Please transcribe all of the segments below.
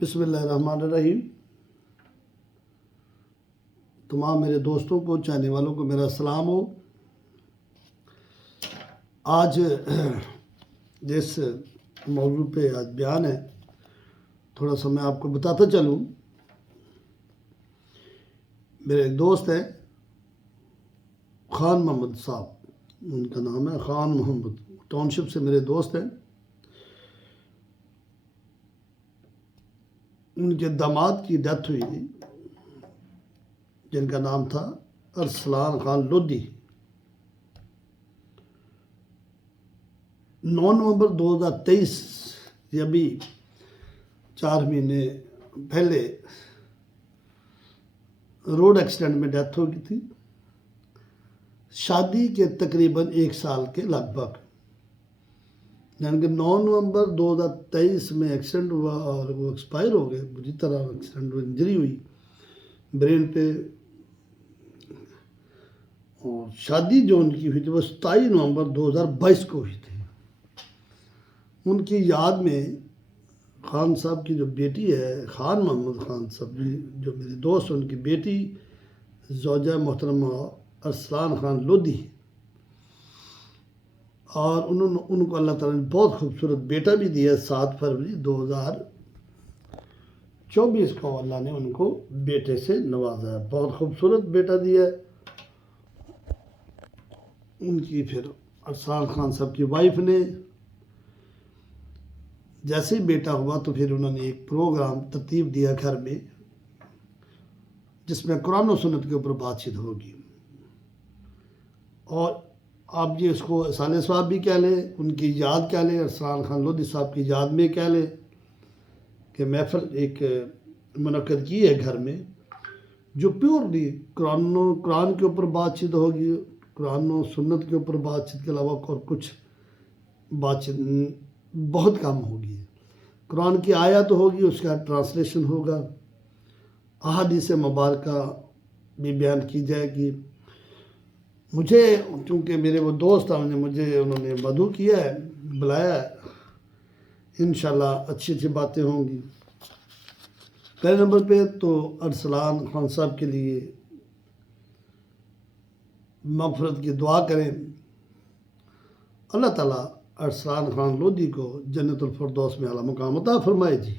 بسم اللہ الرحمن الرحیم۔ تمام میرے دوستوں کو، چاہنے والوں کو میرا سلام ہو۔ آج جس موضوع پہ آج بیان ہے، تھوڑا سا میں آپ کو بتاتا چلوں۔ میرے ایک دوست ہیں خان محمد صاحب، ان کا نام ہے خان محمد، ٹاؤن شپ سے میرے دوست ہیں۔ ان کے داماد کی ڈیتھ ہوئی تھی، جن کا نام تھا ارسلان خان لودھی۔ 9 نومبر 2023، یہ ابھی 4 مہینے پہلے روڈ ایکسیڈنٹ میں ڈیتھ ہو گئی تھی، شادی کے تقریباً 1 سال کے لگ بھگ۔ یعنی کہ 9 نومبر 2023 میں ایکسیڈنٹ ہوا اور وہ ایکسپائر ہو گئے، بری طرح ایکسیڈنٹ انجری ہوئی برین پہ۔ اور شادی جو ان کی ہوئی تھی وہ 27 نومبر 2022 کو ہوئی تھی۔ ان کی یاد میں خان صاحب کی جو بیٹی ہے، خان محمد خان صاحب جو میرے دوست، ان کی بیٹی زوجہ محترمہ ارسلان خان لودھی، اور ان کو اللہ تعالیٰ نے بہت خوبصورت بیٹا بھی دیا۔ 7 فروری 2024 کو اللہ نے ان کو بیٹے سے نوازا ہے، بہت خوبصورت بیٹا دیا ہے۔ ان کی پھر ارسلان خان صاحب کی وائف نے جیسے ہی بیٹا ہوا تو پھر انہوں نے ایک پروگرام ترتیب دیا گھر میں، جس میں قرآن و سنت کے اوپر بات چیت ہوگی، اور آپ جی اس کو سال ثواب بھی کہہ لیں، ان کی یاد کہہ لیں، ارسلان خان لودھی صاحب کی یاد میں کہہ لیں کہ محفل ایک منعقد کی ہے گھر میں، جو پیورلی قرآن کے اوپر بات چیت ہوگی، قرآن و سنت کے اوپر بات چیت کے علاوہ اور کچھ بات چیت بہت کم ہوگی۔ قرآن کی آیت ہوگی، اس کا ٹرانسلیشن ہوگا، احادیث مبارکہ بھی بیان کی جائے گی۔ مجھے چونکہ میرے وہ دوست ہیں، انہوں نے مدعو کیا ہے، بلایا ہے، انشاءاللہ اچھی اچھی باتیں ہوں گی۔ پہلے نمبر پہ تو ارسلان خان صاحب کے لیے مغفرت کی دعا کریں، اللہ تعالیٰ ارسلان خان لودھی کو جنت الفردوس میں اعلیٰ مقام عطا فرمائے جی۔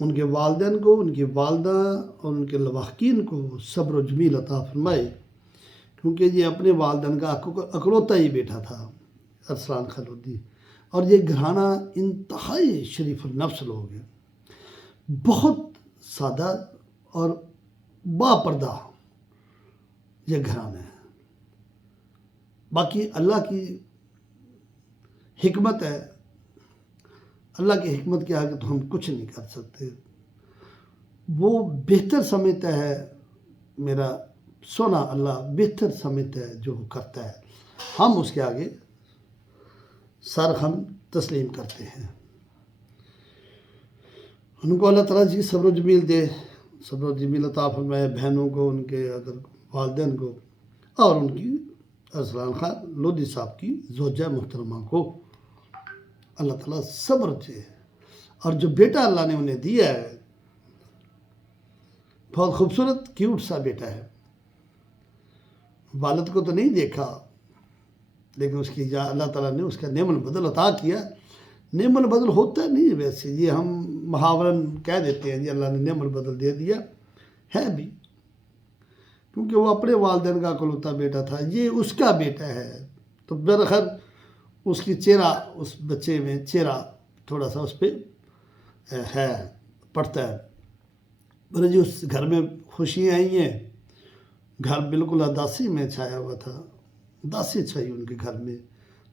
ان کے والدین کو، ان کی والدہ اور ان کے لواحقین کو صبر و جمیل عطا فرمائے، کیونکہ یہ اپنے والدین کا اکلوتا ہی بیٹا تھا ارسلان خان لودھی، اور یہ گھرانہ انتہائی شریف النفس لوگ ہیں، بہت سادہ اور باپردہ یہ گھرانہ ہے۔ باقی اللہ کی حکمت ہے، اللہ کی حکمت کے آگے تو ہم کچھ نہیں کر سکتے۔ وہ بہتر سمجھتا ہے، میرا سونا اللہ بہتر سمجھتا ہے جو وہ کرتا ہے، ہم اس کے آگے سر ہم تسلیم کرتے ہیں۔ ان کو اللہ تعالیٰ جی صبر و جمیل دے، صبر و جمیل عطا فرمائے، بہنوں کو، ان کے اگر والدین کو، اور ان کی ارسلان خان لودھی صاحب کی زوجہ محترمہ کو اللہ تعالیٰ صبر دے۔ اور جو بیٹا اللہ نے انہیں دیا ہے، بہت خوبصورت کیوٹ سا بیٹا ہے۔ والد کو تو نہیں دیکھا، لیکن اس کی اللہ تعالیٰ نے اس کا نعم البدل عطا کیا۔ نعم البدل ہوتا نہیں ویسے، یہ ہم محاورن کہہ دیتے ہیں جی اللہ نے نعم البدل دے دیا، ہے بھی، کیونکہ وہ اپنے والدین کا اکلوتا بیٹا تھا، یہ اس کا بیٹا ہے، تو برخر اس کی چہرہ، اس بچے میں چہرہ تھوڑا سا اس پہ ہے، پڑتا ہے۔ پر جی اس گھر میں خوشیاں آئی ہیں، گھر بالکل اداسی میں چھایا ہوا تھا، اداسی چھائی ان کے گھر میں،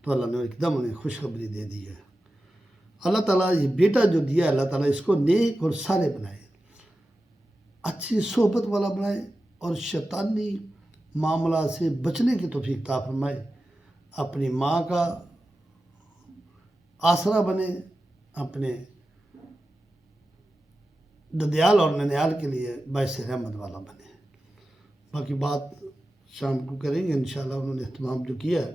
تو اللہ نے ایک دم انہیں خوشخبری دے دی ہے۔ اللہ تعالیٰ یہ بیٹا جو دیا ہے، اللہ تعالیٰ اس کو نیک اور صالح بنائے، اچھی صحبت والا بنائے، اور شیطانی معاملہ سے بچنے کی توفیق عطا فرمائے، اپنی ماں کا آسرا بنے، اپنے ددیال اور ننیال کے لیے باعث رحمت والا بنے۔ باقی بات شام کو کریں گے انشاءاللہ۔ انہوں نے اہتمام جو کیا ہے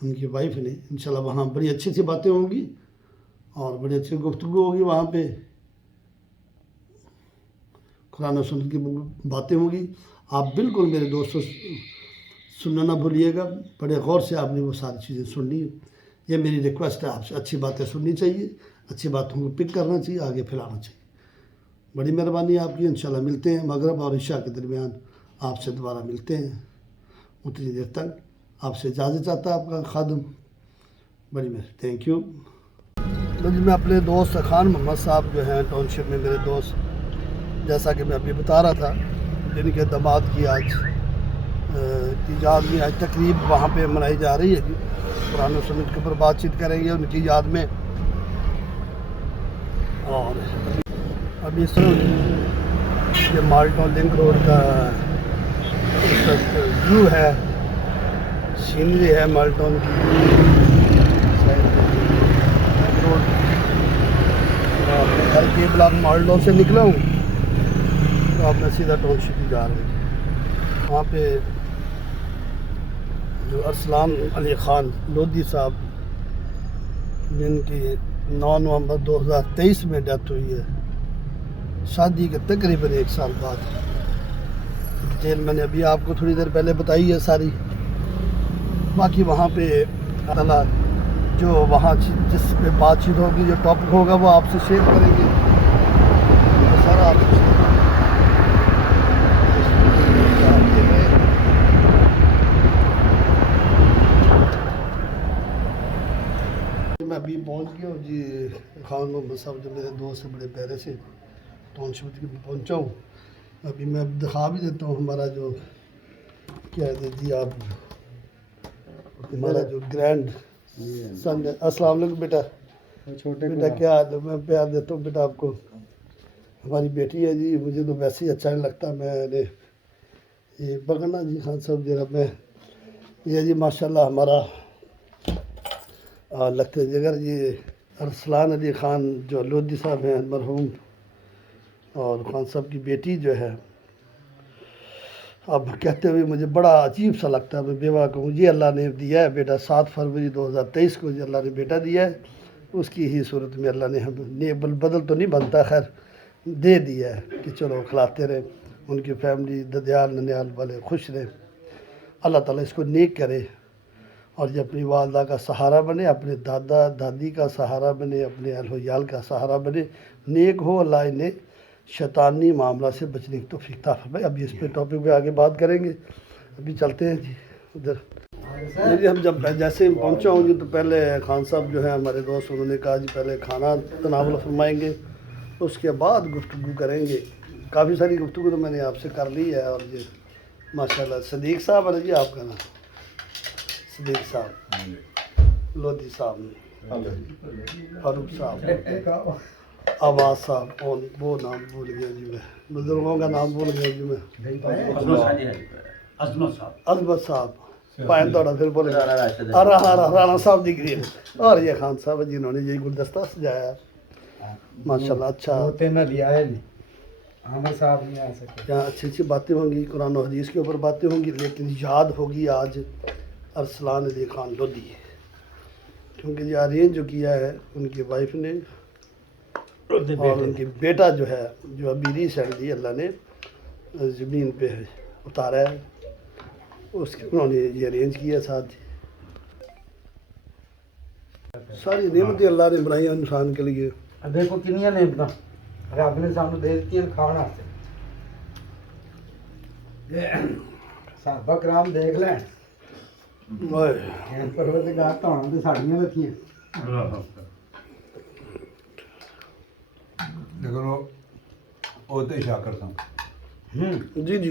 ان کی وائف نے، انشاءاللہ وہاں بڑی اچھی اچھی باتیں ہوں گی اور بڑی اچھی گفتگو ہوگی وہاں پہ، قرآن و سنت کی باتیں ہوں گی. آپ بالکل میرے دوستوں سننا نہ بھولیے گا. بڑے غور سے آپ نے وہ ساری چیزیں سننی ہے. یہ میری ریکویسٹ ہے آپ سے. اچھی باتیں سننی چاہیے, اچھی باتوں کو پک کرنا چاہیے, آگے پھیلانا چاہیے. بڑی مہربانی آپ کی. انشاءاللہ ملتے ہیں مغرب اور عشاء کے درمیان آپ سے دوبارہ ملتے ہیں. اتنی دیر تک آپ سے اجازت چاہتا ہے آپ کا خادم. بڑی مہربانی, تھینک یو. جی میں اپنے دوست خان محمد صاحب جو ہیں ٹاؤن شپ میں میرے دوست, جیسا کہ میں ابھی بتا رہا تھا, جن کے داماد کی آج کی یاد میں آج تقریب وہاں پہ منائی جا رہی ہے جی. قرآن و سنت کے اوپر بات چیت کریں گے ان کی یاد میں. اور ابھی یہ مالٹون لنک روڈ کا ویو ہے, سینری ہے مالٹون کی روڈ. گھر کے بلاک مالٹون سے نکلا ہوں تو اب میں سیدھا ٹاؤن شپ ہی جا رہا ہوں. وہاں پہ جو ارسلان علی خان لودھی صاحب, جن کی 9 نومبر 2023 میں ڈیتھ ہوئی ہے, شادی کے تقریباً 1 سال بعد. ڈیٹیل میں نے ابھی آپ کو تھوڑی دیر پہلے بتائی ہے ساری. باقی وہاں پہ اللہ جو وہاں جس پہ بات چیت ہوگی, جو ٹاپک ہوگا وہ آپ سے شیئر کریں گے. وہ سارا آپ سے میں ابھی پہنچ گیا ہوں جی. خان محمد صاحب جو میرے دوست سے بڑے پیارے سے ٹاؤن شپ کی پہنچا ہوں. ابھی میں دکھا بھی دیتا ہوں ہمارا جو کیا ہے جی, آپ ہمارا جو گرینڈ سن. السلام علیکم بیٹا. بیٹا کیا حال ہے؟ میں پیار دیتا ہوں بیٹا آپ کو. ہماری بیٹی ہے جی. مجھے تو ویسے ہی اچھا نہیں لگتا. میں نے یہ پکڑنا جی خان صاحب ذرا. میں یہ جی ماشاء اللہ ہمارا لگتے جگر یہ ارسلان علی خان جو لودھی صاحب ہیں مرحوم, اور خان صاحب کی بیٹی جو ہے. اب کہتے ہوئے مجھے بڑا عجیب سا لگتا ہے. میں بیوہ کو یہ اللہ نے دیا ہے بیٹا. 7 فروری 2023 کو اللہ نے بیٹا دیا ہے. اس کی ہی صورت میں اللہ نے ہم بدل تو نہیں بنتا, خیر دے دیا ہے کہ چلو کھلاتے رہیں. ان کی فیملی ددیال ننیال والے خوش رہیں. اللہ تعالیٰ اس کو نیک کرے اور یہ اپنی والدہ کا سہارا بنے, اپنے دادا دادی کا سہارا بنے, اپنے اہل و عیال کا سہارا بنے. نیک ہو, اللہ انہیں شیطانی معاملہ سے بچنے کی توفیق عطا فرمائے. ابھی اس پہ ٹاپک پہ آگے بات کریں گے. ابھی چلتے ہیں جی ادھر. جی ہم جب جیسے پہنچا ہوں جی تو پہلے خان صاحب جو ہیں ہمارے دوست, انہوں نے کہا جی پہلے کھانا تناول فرمائیں گے, اس کے بعد گفتگو کریں گے. کافی ساری گفتگو تو میں نے آپ سے کر لی ہے. اور یہ ماشاءاللہ صدیق صاحب ہے جی آپ کا نام, صدیق صاحب لودھی صاحب, فاروق صاحب, آواز صاحب, اور وہ نام بھول گیا جی میں, بزرگوں کا نام بھول گیا جی میں. عظمت صاحب پائن دوڑا پھر بولے رانا صاحب دی گرین. اور یہ خان صاحب جنہوں نے یہ گلدستہ سجایا ماشاءاللہ. اچھا یہاں اچھی اچھی باتیں ہوں گی, قرآن و حدیث کے اوپر باتیں ہوں گی, لیکن یاد ہوگی آج ارسلان علی خان لودھی, کیونکہ یہ ارینج جو کیا ہے ان کی وائف نے, اور ان کی بیٹا جو ہے جو ابھی ریسنٹلی اللہ نے زمین پہ اتارا ہے, اس کے انہوں نے یہ ارینج کیا ساتھ. ساری نعمتیں اللہ نے بنائی انسان کے لیے. دیکھو کنیاں نعمتاں رب نے سانو دے دتی ہیں کھان واسطے. صحابہ کرام دیکھ لیں پروردگار تھان تے ساڈیاں رکھیاں. لیکن وہ تو شاکر سن. جی جی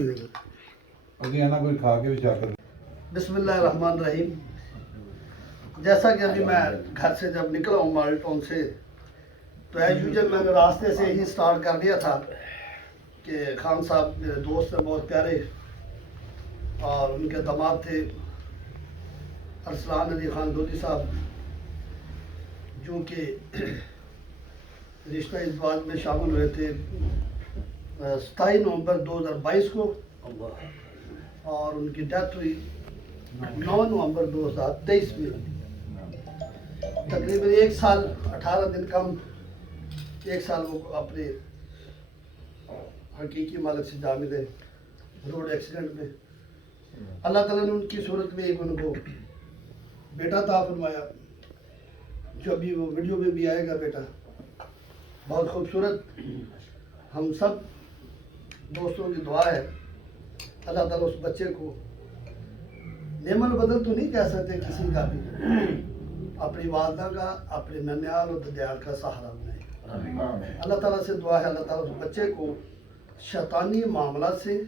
ابھی ہے نا کوئی کھا کے بھی شاکر. بسم اللہ الرحمن الرحیم. جیسا کہ ابھی میں گھر سے جب نکلا ہوں مال ٹاؤن سے, تو ایز یوزل میں نے راستے سے ہی سٹارٹ کر دیا تھا کہ خان صاحب میرے دوست ہیں بہت پیارے, اور ان کے داماد تھے ارسلان علی خان لودھی صاحب, جو کہ رشتہ ازدواج میں شامل ہوئے تھے 27 نومبر 2022 کو, اور ان کی ڈیتھ ہوئی 9 نومبر 2023 میں. تقریباً 1 سال 18 دن کم 1 سال وہ اپنے حقیقی مالک سے جا ملے روڈ ایکسیڈنٹ میں. اللہ تعالیٰ نے ان کی صورت میں ایک ان کو بیٹا عطا فرمایا جو ابھی وہ ویڈیو میں بھی آئے گا. بیٹا بہت خوبصورت. ہم سب دوستوں کی دعا ہے اللہ تعالیٰ اس بچے کو نعم البدل تو نہیں کہہ سکتے کسی کا بھی, اپنی والدہ کا, اپنے ننیال اور ددیال کا سہارا بنائے. اللہ تعالیٰ سے دعا ہے اللہ تعالیٰ اس بچے کو شیطانی معاملات سے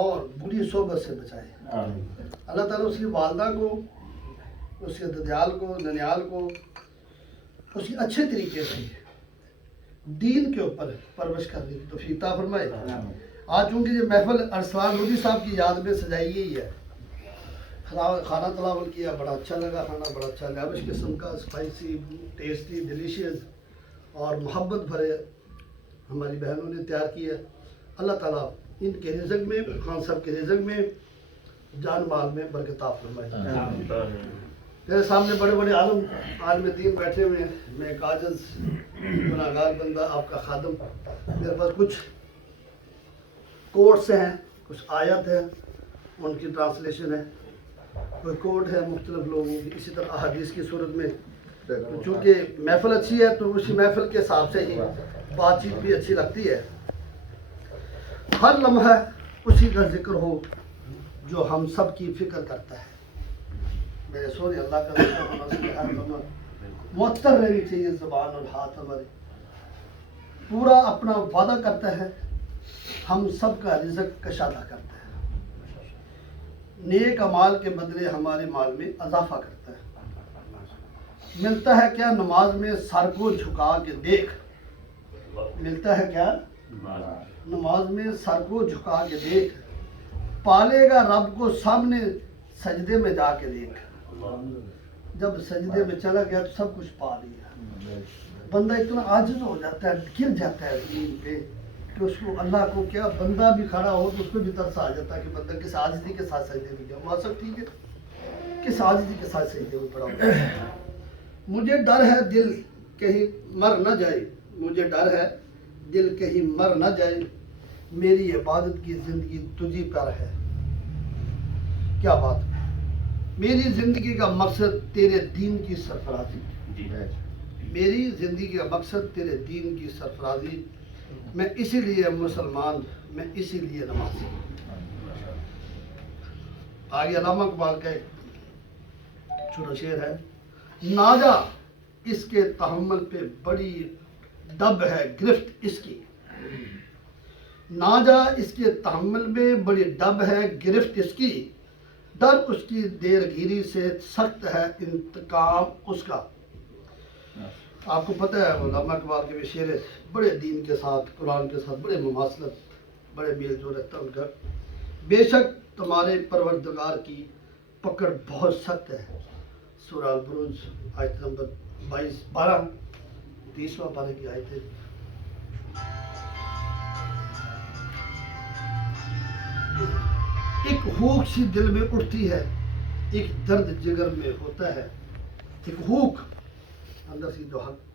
اور بری صحبت سے بچائے. اللہ تعالیٰ اس کی والدہ کو, اس کے ددیال کو, ننیال کو اس کی اچھے طریقے سے دین کے اوپر پرورش کرنے کی توفیق عطا فرمائے. آج چونکہ یہ محفل ارسلان لودھی صاحب کی یاد میں سجائی گئی ہے, کھانا تناول کیا, بڑا اچھا لگا کھانا, بڑا اچھا لیوش قسم کا, اسپائسی, ٹیسٹی, ڈیلیشیس اور محبت بھرے ہماری بہنوں نے تیار کیا. اللہ تعالیٰ ان کے رزق میں, خان صاحب کے رزق میں, جان مال میں برکت عطا فرمائے. میرے سامنے بڑے بڑے عالم دین بیٹھے ہوئے ہیں. میں ایک عاجز گناہگار بندہ, آپ کا خادم. میرے پاس کچھ کوٹس ہیں, کچھ آیت ہیں, ان کی ٹرانسلیشن ہے, کوئی کوٹ ہے مختلف لوگوں کی, اسی طرح احادیث کی صورت میں. چونکہ محفل اچھی ہے تو اسی محفل کے حساب سے ہی بات چیت بھی اچھی لگتی ہے. ہر لمحہ اسی کا ذکر ہو جو ہم سب کی فکر کرتا ہے. میرے سونے اللہ کا ذکر ہونا چاہیے, ہر لمحہ معطر رہنی چاہیے زبان اور ہاتھ ہمارے. پورا اپنا وعدہ کرتا ہے, ہم سب کا رزق کشادہ کرتا ہے, نیک اعمال کے بدلے ہمارے مال میں اضافہ کرتا ہے. ملتا ہے کیا نماز میں سر کو جھکا کے دیکھ, ملتا ہے کیا نماز میں سر کو جھکا کے دیکھ, پالے گا رب کو سامنے سجدے میں جا کے دیکھ. جب سجدے میں چلا گیا تو سب کچھ پا لیا. بندہ اتنا عاجز ہو جاتا ہے, گر جاتا ہے زمین پہ کہ اس کو اللہ کو کیا, بندہ بھی کھڑا ہو تو اس کو بھی ترس آ جاتا ہے کہ بندہ کس عاجزی کے ساتھ سجدے میں گیا. ماں سب ٹھیک ہے, کس عاجزی کے ساتھ سجدے میں پڑا ہو. مجھے ڈر ہے دل کہیں مر نہ جائے, مجھے ڈر ہے دل کہیں مر نہ جائے, میری عبادت کی زندگی تجھی پر ہے. کیا بات, میری زندگی کا مقصد تیرے دین کی سرفرازی, میری زندگی کا مقصد تیرے دین کی سرفرازی. میں اسی لیے مسلمان, میں اسی لیے نمازی. آگے علامہ اقبال کا ایک چھوٹا شعر ہے. ناجا اس کے تحمل پہ بڑی ڈب ہے گرفت اس کی, ناجا اس کے تحمل میں بڑی ڈب ہے گرفت اس کی, ڈر اس کی دیر گیری سے سخت ہے انتقام اس کا. آپ کو پتہ ہے علامہ اقبال کے بھی شعر بڑے دین کے ساتھ, قرآن کے ساتھ بڑے مماثلت, بڑے میل جو رہتا ہے ان کا. بے شک تمہارے پروردگار کی پکڑ بہت سخت ہے. سورہ البروج آیت نمبر 12 30واں پارے کی آیت ہے. ایک ہوک سی دل میں اٹھتی ہے, ایک درد جگر میں ہوتا ہے. ایک ہوک اندر سی جو حق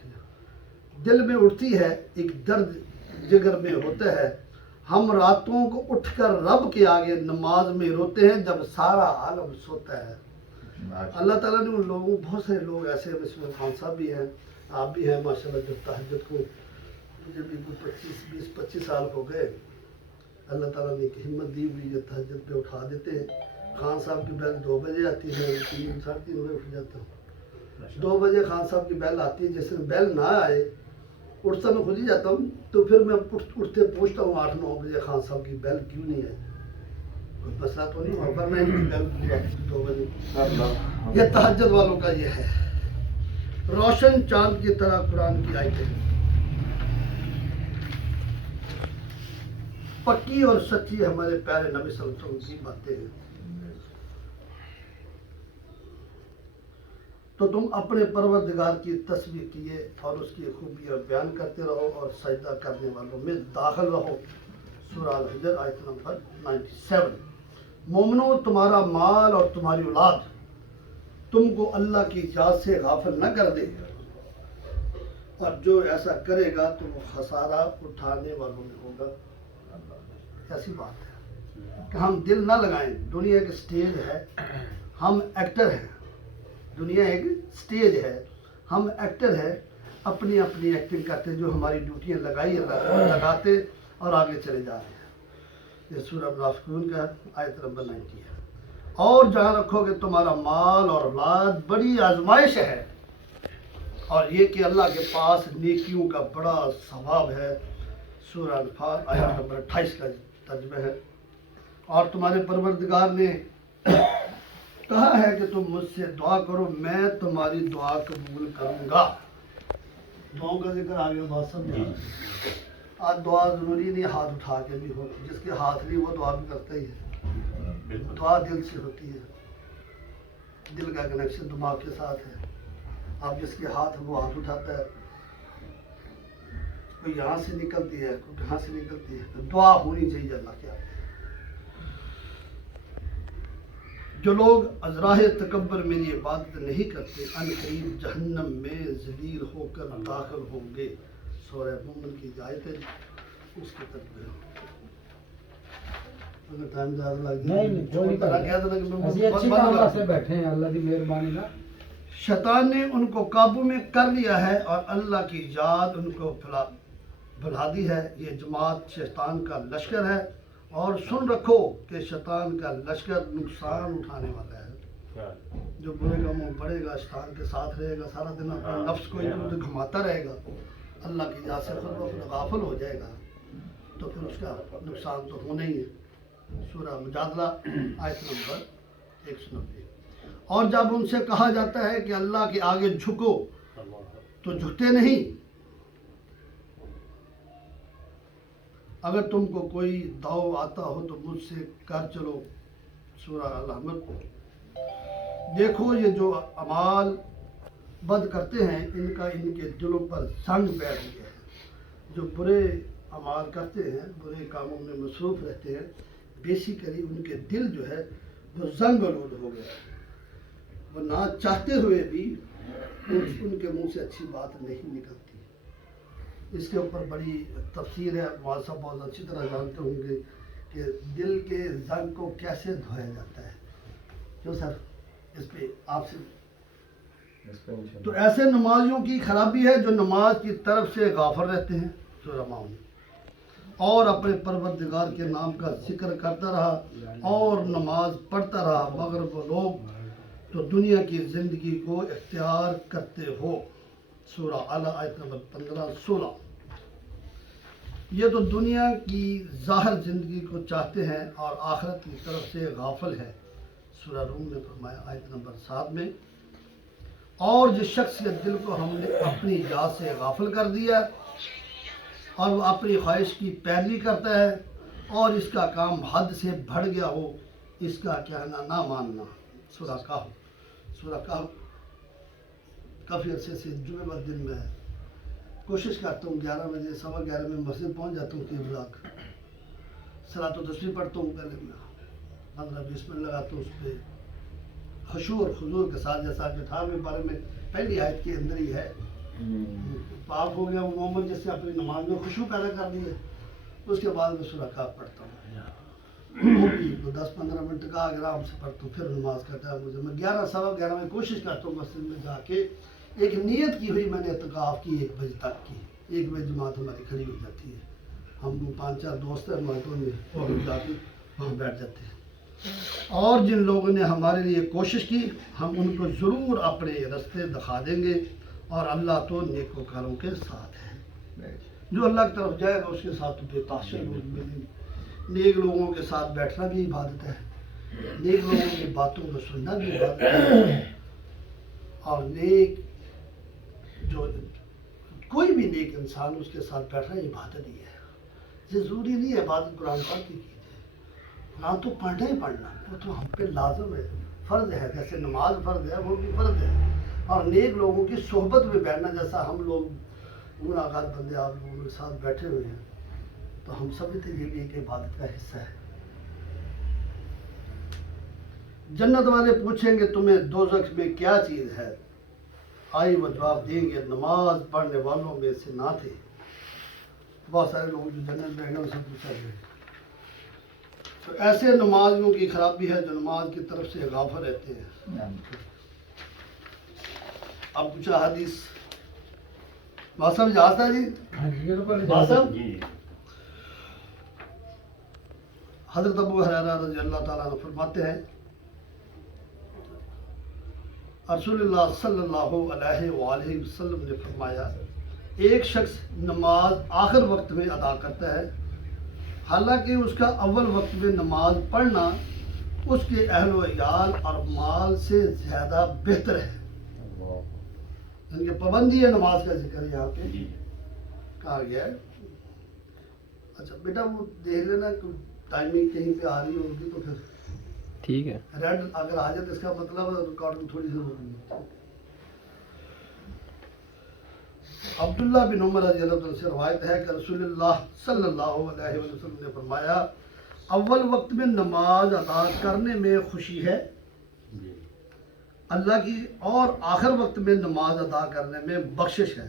دل میں اٹھتی ہے, ایک درد جگر میں ہوتا ہے. ہم راتوں کو اٹھ کر رب کے آگے نماز میں روتے ہیں جب سارا عالم سوتا ہے. اللہ تعالیٰ نے ان لوگوں, بہت سارے لوگ ایسے ہیں, اس میں خان صاحب بھی ہیں, آپ بھی ہیں ماشاءاللہ, جو تہجد کو مجھے بھی 25 سال ہو گئے, اللہ تعالیٰ نے ایک ہمت دی ہوئی ہے, تہجد پہ اٹھا دیتے ہیں. خان صاحب کی بیل 2 بجے آتی ہے, 3 ساڑھے 3 بجے اٹھ جاتا ہوں. 2 بجے خان صاحب کی بیل آتی ہے, جس دن بیل نہ آئے اٹھتا میں خود ہی جاتا ہوں, تو پھر میں اٹھتے پوچھتا ہوں 8-9 بجے خان صاحب کی بیل کیوں نہیں ہے, کوئی مسئلہ تو نہیں ہوا, ورنہ ان کی بیل پوری آتی 2 بجے. یہ تہجد والوں کا یہ ہے. روشن چاند کی طرح قرآن کی آیتیں, پکی اور سچی ہمارے پیارے نبی صلی اللہ علیہ وسلم کی باتیں ہیں. تو تم اپنے پروردگار کی تسبیح کیے اور اس کی خوبیاں بیان کرتے رہو اور سجدہ کرنے والوں میں داخل رہو. سورہ الحجر آیت نمبر 97. مومنو, تمہارا مال اور تمہاری اولاد تم کو اللہ کی یاد سے غافل نہ کر دے. اور جو ایسا کرے گا تو وہ خسارہ اٹھانے والوں میں ہوگا۔ ایسی بات ہے کہ ہم دل نہ لگائیں، دنیا ایک سٹیج ہے، ہم ایکٹر ہیں، دنیا ایک سٹیج ہے، ہم ایکٹر ہیں، اپنی اپنی ایکٹنگ کرتے، جو ہماری ڈیوٹیاں لگائی اللہ لگاتے اور آگے چلے جا رہے ہیں۔ یہ سورہ منافقون کا آیت نمبر 90 ہے۔ اور جہاں رکھو گے تمہارا مال اور اولاد بڑی آزمائش ہے، اور یہ کہ اللہ کے پاس نیکیوں کا بڑا ثواب ہے۔ سورہ انفال آیت نمبر 28 کا ترجمہ ہے۔ اور تمہارے پروردگار نے کہا ہے کہ تم مجھ سے دعا کرو، میں تمہاری دعا قبول کروں گا۔ دعاؤں کا ذکر آگے بات سمجھا۔ آج دعا ضروری نہیں ہاتھ اٹھا کے بھی ہو، جس کے ہاتھ نہیں وہ دعا بھی کرتا ہی ہے۔ دعا دل سے ہوتی ہے، دل کا کنیکشن دماغ کے ساتھ ہے۔ اب جس کے ہاتھ وہ ہاتھ اٹھاتا ہے، کوئی یہاں سے نکلتی ہے، کوئی کہاں سے نکلتی ہے۔ دعا ہونی چاہیے اللہ کے آگے۔ جو لوگ ازراہ تکبر میری عبادت نہیں کرتے ان قریب جہنم میں ذلیل ہو کر داخل ہوں گے۔ سورہ مومن کی آیت ہے، اس کی ترجمہ۔ اگر ٹائم زیادہ لگ نہیں کوئی نہیں، اچھی طرح سے بیٹھے ہیں، اللہ کی مہربانی نا۔ شیطان نے ان کو قابو میں کر لیا ہے اور اللہ کی یاد ان کو بھلا دی ہے۔ یہ جماعت شیطان کا لشکر ہے، اور سن رکھو کہ شیطان کا لشکر نقصان اٹھانے والا ہے۔ جو برے کاموں میں پڑے گا، شیطان کے ساتھ رہے گا، سارا دن اپنے نفس کو ادھر ادھر گھماتا رہے گا، اللہ کی یاد سے خود بخود غافل ہو جائے گا، تو پھر اس کا نقصان تو ہونا ہی ہے۔ سورہ مجادلہ آیت نمبر 190۔ اور جب ان سے کہا جاتا ہے کہ اللہ کے آگے جھکو تو جھکتے نہیں۔ اگر تم کو کوئی داؤ آتا ہو تو مجھ سے کر چلو۔ سورہ الحمد۔ دیکھو یہ جو اعمال بد کرتے ہیں، ان کا ان کے دلوں پر زنگ بیٹھ گیا ہے۔ جو برے اعمال کرتے ہیں، برے کاموں میں مصروف رہتے ہیں، بیسیکلی ان کے دل جو ہے وہ زنگ آلود ہو گیا ہے۔ وہ نہ چاہتے ہوئے بھی ان کے منہ سے اچھی بات نہیں نکلتی۔ اس کے اوپر بڑی تفسیر ہے، مولانا صاحب بہت اچھی طرح جانتے ہوں گے کہ دل کے زنگ کو کیسے دھویا جاتا ہے۔ کیوں سر اس پہ آپ سے؟ تو ایسے نمازیوں کی خرابی ہے جو نماز کی طرف سے غافل رہتے ہیں، سورہ ماؤن، اور اپنے پروردگار کے نام کا ذکر کرتا رہا اور نماز پڑھتا رہا، مگر وہ لوگ تو دنیا کی زندگی کو اختیار کرتے ہو۔ سورہ اعلیٰ آیت نمبر 15-16۔ یہ تو دنیا کی ظاہر زندگی کو چاہتے ہیں اور آخرت کی طرف سے غافل ہے۔ سورہ روم نے فرمایا آیت نمبر 7 میں۔ اور جس شخص کے دل کو ہم نے اپنی یاد سے غافل کر دیا اور وہ اپنی خواہش کی پیروی کرتا ہے اور اس کا کام حد سے بڑھ گیا ہو، اس کا کہنا نہ ماننا۔ سورہ کہف۔ سورہ کہف کافی عرصے سے جمعہ بعد دن میں کوشش کرتا ہوں 11 بجے 11:15 میں مسجد پہنچ جاتا ہوں 3 بلاک، صلاۃ و تسبیح پڑھتا ہوں، پہلے میں 15-20 منٹ لگاتا ہوں اس پہ خشوع اور خضوع کے ساتھ، جیسا کہ 18ویں پارے میں پہلی آیت کے اندر ہی ہے۔ پاک ہو گیا وہ مومن جس نے اپنی نماز میں خشوع پیدا کر دی ہے۔ اس کے بعد میں سورہ کہف پڑھتا ہوں، تو 10-15 منٹ کا آرام سے پڑھتا ہوں، پھر نماز کا ٹائم مجھے، میں 11-11:15 میں کوشش کرتا ہوں مسجد میں جا کے، ایک نیت کی ہوئی میں نے اعتکاف کی 1 بجے تک کی۔ 1 بجے جماعت ہماری کھڑی ہو جاتی ہے، ہم 5-4 دوست ہیں ہمارے میں، اور ہم جا کے وہاں بیٹھ جاتے ہیں۔ اور جن لوگوں نے ہمارے لیے کوشش کی ہم ان کو ضرور اپنے راستے دکھا دیں گے، اور اللہ تو نیکوکاروں کے ساتھ ہے۔ جو اللہ کی طرف جائے گا اس کے ساتھ تو بے تحاشا لوگ ملیں گے۔ نیک لوگوں کے ساتھ بیٹھنا بھی عبادت ہے، نیک لوگوں کی باتوں کو سننا بھی عبادت ہے، اور نیک جو کوئی بھی نیک انسان اس کے ساتھ بیٹھنا عبادت ہی ہے۔ یہ ضروری نہیں ہے عبادت قرآن پاک کی ہے، نہ تو پڑھنا ہی پڑھنا، وہ تو ہم پہ لازم ہے، فرض ہے، جیسے نماز فرض ہے وہ بھی فرض ہے۔ اور نیک لوگوں کی صحبت میں بیٹھنا، جیسا ہم لوگ گناہ گار بندے آپ لوگوں کے ساتھ بیٹھے ہوئے ہیں، تو ہم سمجھتے یہ بھی ایک عبادت کا حصہ ہے۔ جنت والے پوچھیں گے تمہیں دوزخ میں کیا چیز ہے؟ آئی وہ جواب دیں گے نماز پڑھنے والوں میں سے نہ تھے. بہت سارے لوگ جو جنت میں گئے ان سے پوچھا گیا تو ایسے نمازیوں کی خرابی ہے جو نماز کی طرف سے غافل رہتے ہیں. اب پوچھا حدیث بات صاحب اجازت ہے جی ہاں جی بالکل بات صاحب جی حضرت ابو ہریرہ رضی اللہ تعالیٰ عنہ فرماتے ہیں رسول اللہ صلی اللہ علیہ وآلہ وسلم نے فرمایا ایک شخص نماز آخر وقت میں ادا کرتا ہے حالانکہ اس کا اول وقت میں نماز پڑھنا اس کے اہل و عیال اور مال سے زیادہ بہتر ہے. یعنی کہ پابندی ہے نماز کا ذکر یہاں پہ جی کہا گیا ہے. اچھا بیٹا وہ دیکھ لینا ٹائمنگ کہیں پہ آ رہی ہوگی تو پھر ٹھیک ہے. ریڈ اگر آ جائے تو اس کا مطلب ریکارڈنگ تھوڑی سی ہوگی. عبداللہ بن عمر رضی اللہ عنہ سے روایت ہے کہ رسول اللہ صلی اللہ علیہ وسلم نے فرمایا اول وقت میں نماز ادا کرنے میں خوشی ہے اللہ کی اور آخر وقت میں نماز ادا کرنے میں بخشش ہے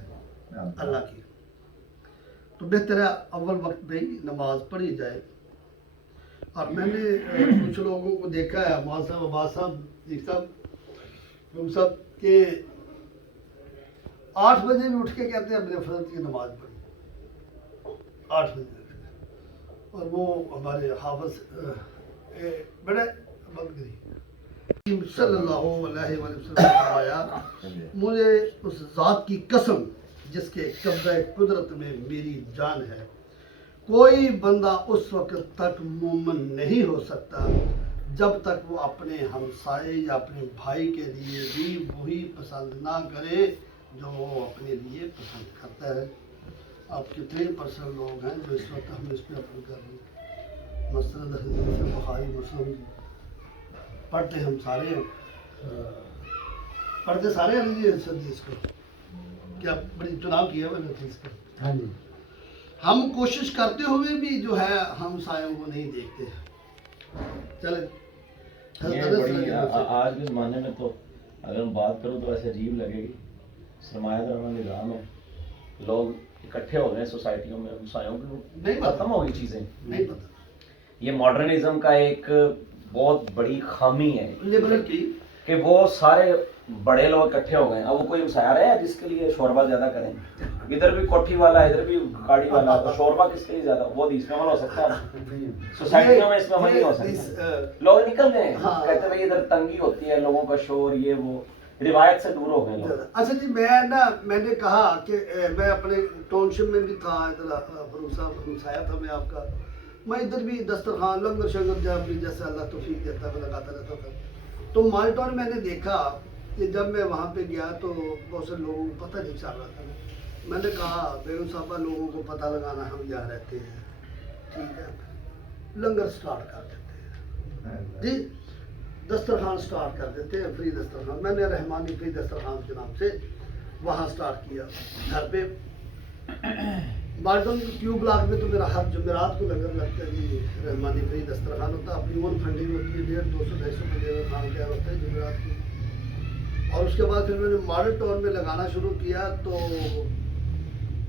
اللہ کی. تو بہتر ہے اول وقت میں ہی نماز پڑھی جائے. اور میں نے کچھ لوگوں کو دیکھا ہے عماد صاحب عباس صاحب جی صاحب کہ 8 بجے بھی اٹھ کے کہتے ہیں اپنے فرض کی نماز پڑھی 8 بجے اٹھ کے. اور وہ ہمارے حافظ بڑے بند گری صلی اللہ علیہ وسلم نے فرمایا مجھے اس ذات کی قسم جس کے قبضہ قدرت میں میری جان ہے کوئی بندہ اس وقت تک مومن نہیں ہو سکتا جب تک وہ اپنے ہمسائے یا اپنے بھائی کے لیے بھی وہی پسند نہ کرے جو وہ اپنے لیے پسند کرتا ہے. آپ کتنے % لوگ ہیں جو اس وقت ہم اس پہ عمل کر رہے ہیں. مسند حدیث بخاری مسلم پڑھتے ہم سارے ہیں پڑھتے سارے ہیں یہ اس حدیث کو کیا بڑی چناؤ کیا ہے حدیث کا. ہاں جی ہم کوشش کرتے ہوئے بھی جو ہے ہم سایوں کو نہیں دیکھتے. چلے یہ بڑی آج کے زمانے میں تو اگر ہم بات کروں تو ایسے عجیب لگے گی. سرمایہ دارانہ نظام ہے لوگ اکٹھے ہو گئے ہیں سوسائٹیوں میں ہمسایوں کی نہیں پتہ. ختم ہو گئی چیزیں. نہیں پتہ یہ ماڈرنزم کا ایک بہت بڑی خامی ہے لبرل کی کہ وہ سارے بڑے لوگ اکٹھے ہو گئے. اب وہ کوئی مسایا رہے ہیں جس کے لیے شوربہ زیادہ کریں. ادھر بھی کوٹھی والا ادھر بھی گاڑی والا تو شوربہ کس کے لیے زیادہ وہ اس میں عمل ہو سکتا ہے. سوسائٹیوں میں اس میں عمل نہیں ہو سکتا. لوگ نکل گئے ہیں کہتے ہیں بھائی ادھر تنگی ہوتی ہے لوگوں کا شور یہ وہ روایت سے دور ہو گئے لوگ. اچھا جی میں نے کہا کہ میں اپنے ٹاؤن شپ میں بھی تھا ادھر فروخ صاحب ہمسایا تھا میں آپ کا. میں ادھر بھی دسترخوان لنگر شنگر جب بھی جیسے اللہ توفیق دیتا ہے لگاتا رہتا تھا. تو مالٹون میں نے دیکھا کہ جب میں وہاں پہ گیا تو بہت سے لوگوں کو پتہ نہیں چل رہا تھا. میں نے کہا بیگم صاحبہ لوگوں کو پتہ لگانا ہم یہاں رہتے ہیں ٹھیک ہے لنگر سٹارٹ کر دیتے ہیں جی دسترخوان سٹارٹ کر دیتے ہیں فری دسترخوان. میں نے رحمانی فری دسترخوان کے نام سے وہاں سٹارٹ کیا گھر پہ. مالٹون کیو بلاک میں تو میرا ہر جمعرات کو لنگر لگتا ہے جی رحمانی فری دسترخوان ہوتا ہے. اپنی اون فنڈنگ ہوتی ہے 150-200 روپے کھانا تیار ہوتا ہے جمعرات کو. اور اس کے بعد پھر میں نے ماڈل ٹاؤن میں لگانا شروع کیا تو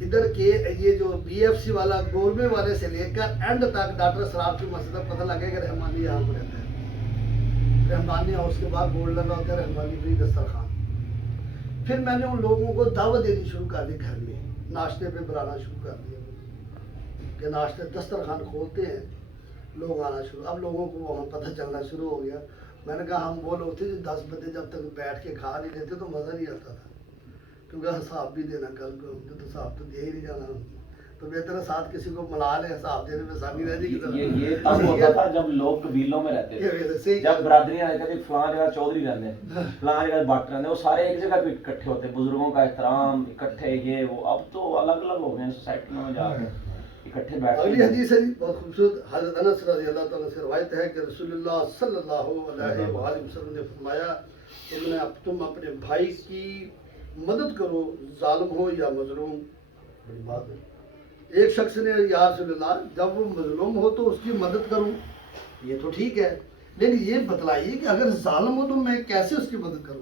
ادھر کے یہ جو بی ایف سی والا گورمے والے سے لے کر اینڈ تک ڈاکٹر سراب کی مسجد پتہ لگے کہ رحمانی یہاں پہ رہتا ہے رحمانی. اور اس کے بعد بورڈ لگا ہوتا ہے رحمانی فری دسترخوان. پھر میں نے ان لوگوں کو دعوت دینی شروع کر دی گھر میں ناشتے پہ بلانا شروع کر دیا کہ ناشتے دسترخوان کھولتے ہیں لوگ آنا شروع. اب لوگوں کو وہاں پتہ چلنا شروع ہو گیا. میں نے کہا ہم وہ لوگ تھے جو 10 بجے جب تک بیٹھ کے کھا نہیں لیتے تو مزہ نہیں آتا تھا کیونکہ حساب بھی دینا کل کو تو حساب تو دے ہی نہیں جانا. تو بہتر ہے ساتھ کسی کو ملا لے حساب دینے میں آسانی رہ جائے. یہ تب ہوتا تھا جب لوگ قبیلوں میں رہتے تھے جب برادریاں رہتے تھے فلاں جگہ چودھری رہتے ہیں فلاں جگہ بٹ رہتے ہیں وہ سارے ایک جگہ پہ اکٹھے ہوتے بزرگوں کا احترام اکٹھے یہ وہ. اب تو الگ الگ ہو گئے ہیں سوسائٹیوں میں جا کے اکٹھے بیٹھ. اگلی حدیث ہے جی بہت خوبصورت. حضرت انس رضی اللہ تعالیٰ سے روایت ہے کہ رسول اللہ صلی اللہ علیہ وآلہ وسلم نے فرمایا تم اپنے بھائی کی مدد کرو ظالم ہو یا مظلوم. بڑی بات ہے. ایک شخص نے یا رسول اللہ جب وہ مظلوم ہو تو اس کی مدد کروں یہ تو ٹھیک ہے لیکن یہ بتلائیے کہ اگر ظالم ہو تو میں کیسے اس کی مدد کروں.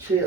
6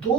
2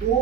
2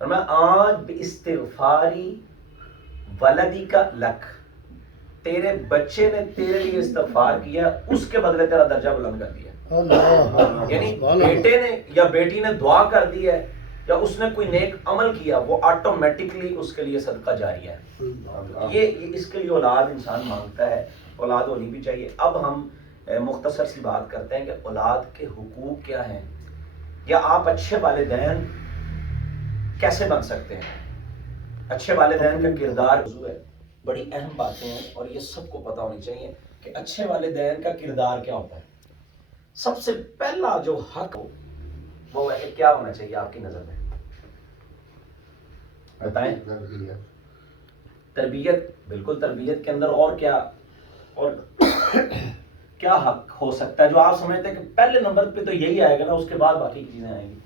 اور میں آج استغفاری ولدی کا لک، تیرے بچے نے تیرے لیے استغفار کیا، اس کے بدلے تیرا درجہ بلند کر دیا. یعنی بیٹے نے یا بیٹی نے دعا کر دی ہے یا اس نے کوئی نیک عمل کیا، وہ آٹومیٹکلی اس کے لیے صدقہ جاریہ ہے. یہ اس کے لیے اولاد انسان مانگتا ہے، اولاد ہونی بھی چاہیے. اب ہم مختصر سی بات کرتے ہیں کہ اولاد کے حقوق کیا ہیں، یا آپ اچھے والدین کیسے بن سکتے ہیں. اچھے والدین کا کردار موضوع ہے، بڑی اہم باتیں ہیں اور یہ سب کو پتہ ہونی چاہیے کہ اچھے والدین کا کردار کیا ہوتا ہے. سب سے پہلا جو حق ہو وہ ہے کیا ہونا چاہیے آپ کی نظر میں؟ بتائیں. تربیت. بالکل تربیت کے اندر اور کیا، اور کیا حق ہو سکتا ہے جو آپ سمجھتے ہیں کہ پہلے نمبر پہ تو یہی آئے گا نا، اس کے بعد باقی کی چیزیں آئیں گی.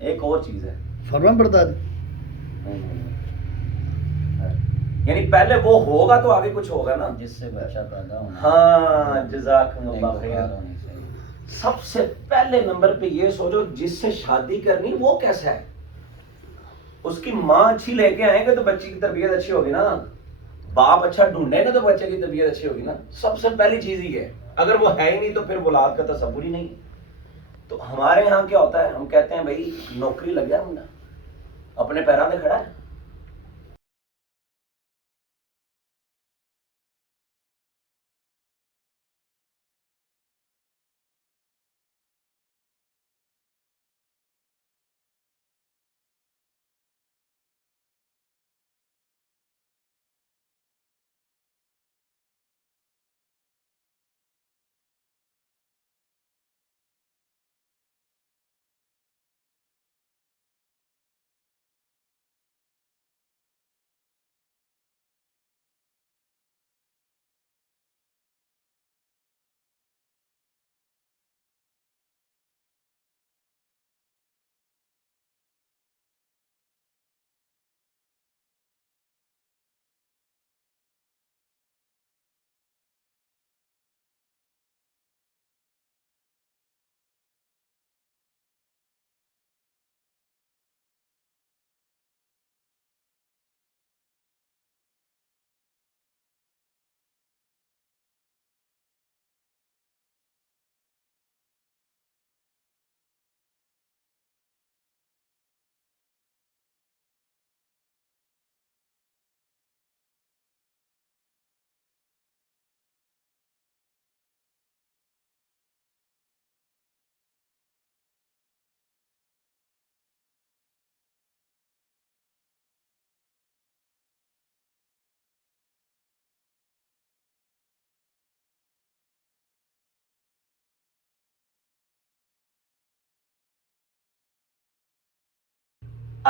ایک اور چیز ہے فرمان برداری. یعنی پہلے وہ ہوگا تو آگے کچھ ہوگا نا، جس سے بچہ پیدا ہونا. ہاں جزاکم اللہ خیر. ہونی چاہیے. سب سے پہلے نمبر پہ یہ سوچو جس سے شادی کرنی وہ کیسا ہے. اس کی ماں اچھی لے کے آئیں گے تو بچی کی تربیت اچھی ہوگی نا، باپ اچھا ڈھونڈے گا تو بچے کی تربیت اچھی ہوگی نا. سب سے پہلی چیز ہی ہے. اگر وہ ہے ہی نہیں تو پھر اولاد کا تصور ہی نہیں. تو ہمارے ہاں کیا ہوتا ہے، ہم کہتے ہیں بھائی نوکری لگ گیا منڈا، اپنے پیروں پہ کھڑا ہے.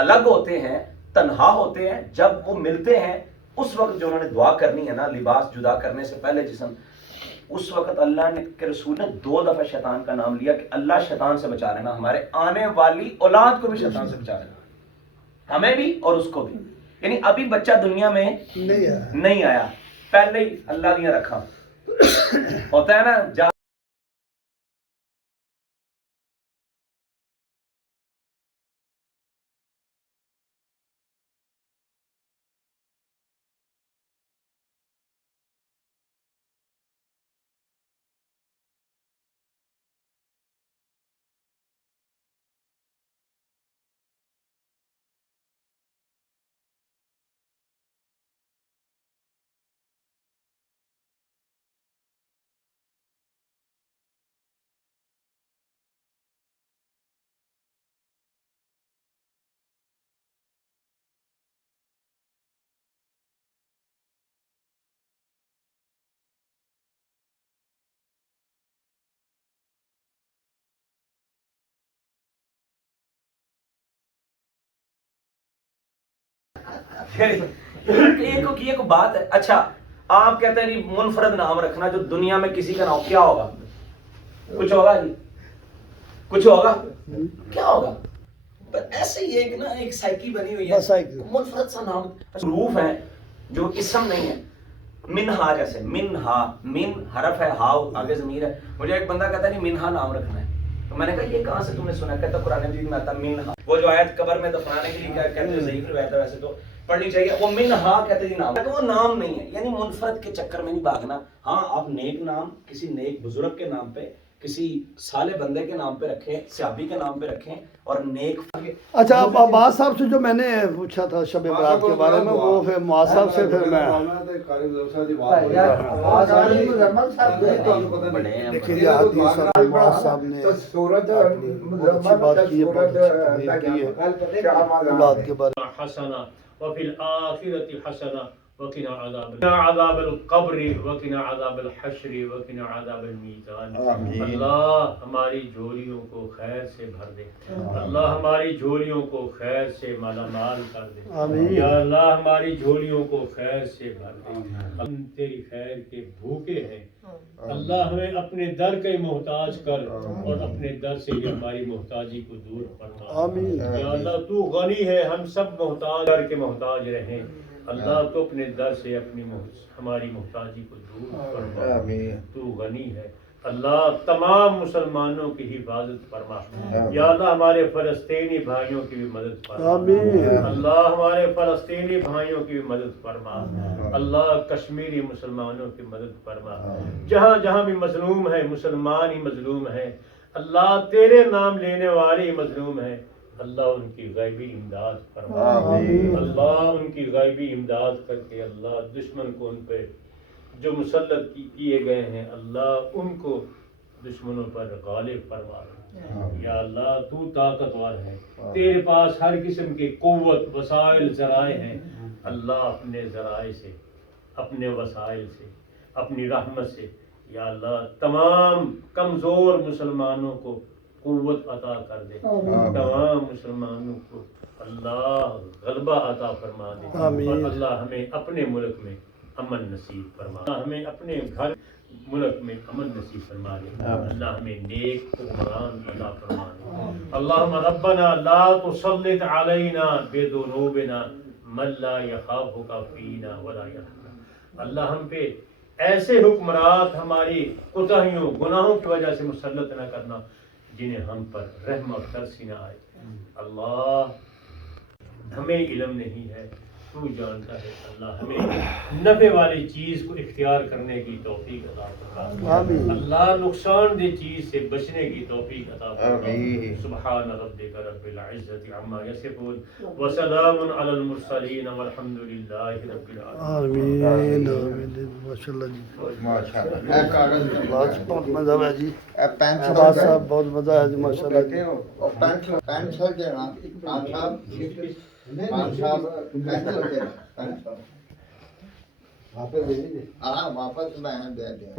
الگ ہوتے ہیں، تنہا ہوتے ہیں، جب وہ ملتے ہیں اس وقت جو انہوں نے دعا کرنی ہے نا، لباس جدا کرنے سے پہلے جسم، اس وقت اللہ نے کے رسول نے 2 دفعہ شیطان کا نام لیا کہ اللہ شیطان سے بچا لینا، ہمارے آنے والی اولاد کو بھی شیطان سے بچا لینا، ہمیں بھی اور اس کو بھی. یعنی ابھی بچہ دنیا میں نہیں آیا، پہلے ہی اللہ نے رکھا ہوتا ہے نا. ایک بات ہے. اچھا آپ کہتے ہیں نہیں منفرد نام رکھنا جو دنیا میں کسی کا نام، کیا ہوگا؟ کچھ ہوگا جی، کچھ ہوگا، کیا ہوگا؟ ایسے ہی ایک نا ایک سائیکی بنی ہوئی ہے منفرد سا نام. حروف ہیں جو اسم نہیں ہے. منہا جیسے منہا، من حرف ہے، ہاؤ آگے ضمیر ہے. مجھے ایک بندہ کہتا ہے نہیں منہا نام رکھنا ہے. تو میں نے کہا یہ کہاں سے تم نے سنا؟ کہتا قرآن مجید میں آتا منہا، وہ جو آیت قبر میں دفنانے کے لیے کہتے ہیں ضعیف روایت ہے ویسے تو پڑھنی چاہیے، وہ منہا کہتے ہیں نام، وہ نام نہیں ہے، یعنی منفرد کے چکر میں نہیں بھاگنا. ہاں آپ نیک نام کسی نیک بزرگ کے نام پہ، کسی صالح بندے کے نام پہ رکھیں، صحابی کے نام پہ رکھیں، اور نیک. اچھا اب عباس صاحب سے جو میں نے پوچھا تھا شب برات کے بارے میں، وہ پھر معاذ صاحب سے پھر میں دیکھیے یہ حدیث اور معاذ صاحب نے بہت اچھی بات کی ہے، بہت اچھی تحریر کی ہے اولاد کے بارے میں. حسنہ وفی الآخرۃ حسنہ وقنا عذاب القبر وقنا عذاب الحشر وقنا عذاب المیزان. اللہ ہماری جھولیوں کو خیر سے بھر دے، اللہ ہماری جھولیوں کو خیر سے مالا مال کر دے، یا اللہ ہماری جھولیوں کو خیر سے بھر دے. ہم تیری خیر کے بھوکے ہیں، اللہ ہمیں اپنے در کے محتاج کر اور اپنے در سے ہی ہماری محتاجی کو دور فرما. یا اللہ تو غنی ہے، ہم سب محتاج در کے محتاج رہیں. اللہ تو اپنے در سے اپنی ہماری محتاجی کو دور فرما. تو غنی ہے اللہ، تمام مسلمانوں کی حفاظت فرما. یا اللہ ہمارے فلسطینی بھائیوں کی بھی مدد فرما. اللہ ہمارے فلسطینی بھائیوں کی بھی مدد فرما. اللہ کشمیری مسلمانوں کی مدد فرما. جہاں جہاں بھی مظلوم ہے، مسلمان ہی مظلوم ہے، اللہ تیرے نام لینے والے ہی مظلوم ہیں، اللہ ان کی غیبی امداد فرما. اللہ ان کی غیبی امداد کر کے اللہ دشمن کو ان پہ جو مسلط کیے گئے ہیں، اللہ ان کو دشمنوں پر غالب فرما. یا اللہ تو طاقتور ہے، تیرے پاس ہر قسم کی قوت، وسائل، ذرائع ہیں. اللہ اپنے ذرائع سے، اپنے وسائل سے، اپنی رحمت سے یا اللہ تمام کمزور مسلمانوں کو قوت عطا کر دے، تمام مسلمانوں کو اللہ غلبہ عطا فرما دے. اور اللہ ہمیں اپنے ملک میں امن نصیب فرما، ہمیں اپنے گھر ملک میں امن نصیب فرما دے. اللہ ہمیں نیک حکمران عطا فرما دے. اللہم ربنا لا تسلط علینا بذنوبنا من لا یخافک فینا ولا یرحمنا. اللہ ہم پہ ایسے حکمرات ہماری کوتاہیوں گناہوں کی وجہ سے مسلط نہ کرنا جنہیں ہم پر رحم اور ترس نہ آئے. اللہ ہمیں علم نہیں ہے، تو جانتا ہے. اللہ ہمیں نفع والی چیز کو اختیار کرنے کی توفیق عطا فرما. اللہ نقصان دہ چیز سے بچنے کی توفیق عطا فرما. سبحان ربک رب العزت عما یصفون وسلام علی المرسلین والحمد للہ رب العالمین. آمین آمین. ماشاء اللہ جی، بہت مزہ ہے جی. عباس صاحب بہت مزہ ہے جی، ماشاء اللہ جی. پینسل دینا واپس میں دے دیں.